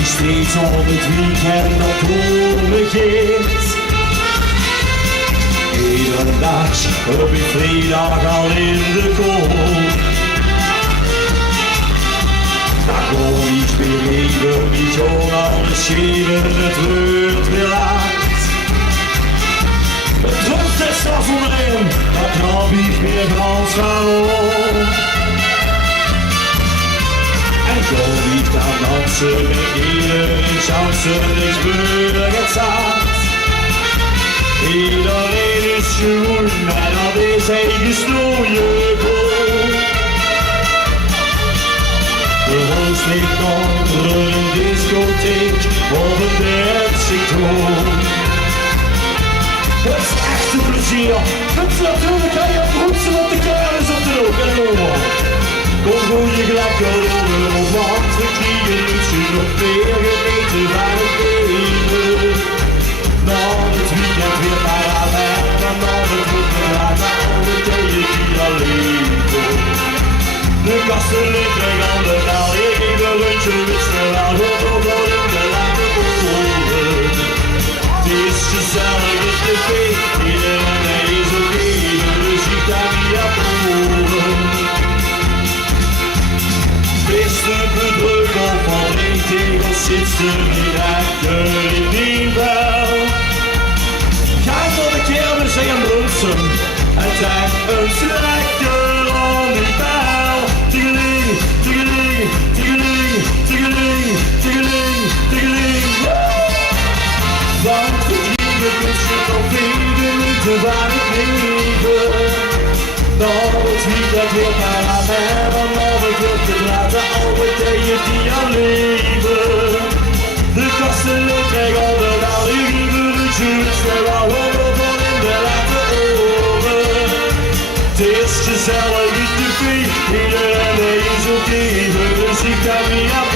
die steeds op het weekend op horen geeft. Iedere dag op ik vrijdag al in de kool. Maar gewoon iets bewegen, niet gewoon alles schreeuwen, het wordt weer laat. Het troost is straf onderin, dat knap ik weer gans van om. En gewoon niet gaan dansen met iedereen chansen, is burger het zaad. Iedereen is gewoon, en dat is hij gestoeien kool. De host ligt onder een discotheek op een dancingtoon. Het is echt een plezier. Het is natuurlijk aan je broekse op de kermis op de hoek en over. Kom gewoon je gelakken over, want we kriegen misschien nog meer gemeten van het leven. Dan het weekend weer paraat en dan het goed gedraaid naar alle tijden die al leven. De kasten liggen aan de bel, even lunchen wisten wel goed op in de lage boven. Het is gezellig, het is tv, iedereen is oké, de muziek daar niet aan boven. Beste bedruk op van één tegel zit er niet achter in die bel. Ga voor de kermis en gaan dansen en trek een slechter aan die bel. Tiggeling, tiggeling, tiggeling, tiggeling, tiggeling, tiggeling. Want we kriegen tussen op 4 minuten van het leven. Dan het weekend weer paraat en dan het wordt te laten alle tijden die aan leven. De kasten liggen op de bel, die minuutjes weer al over in de late oren. Het is gezellig, het is tv, iedereen is oké, de muziek daar niet aan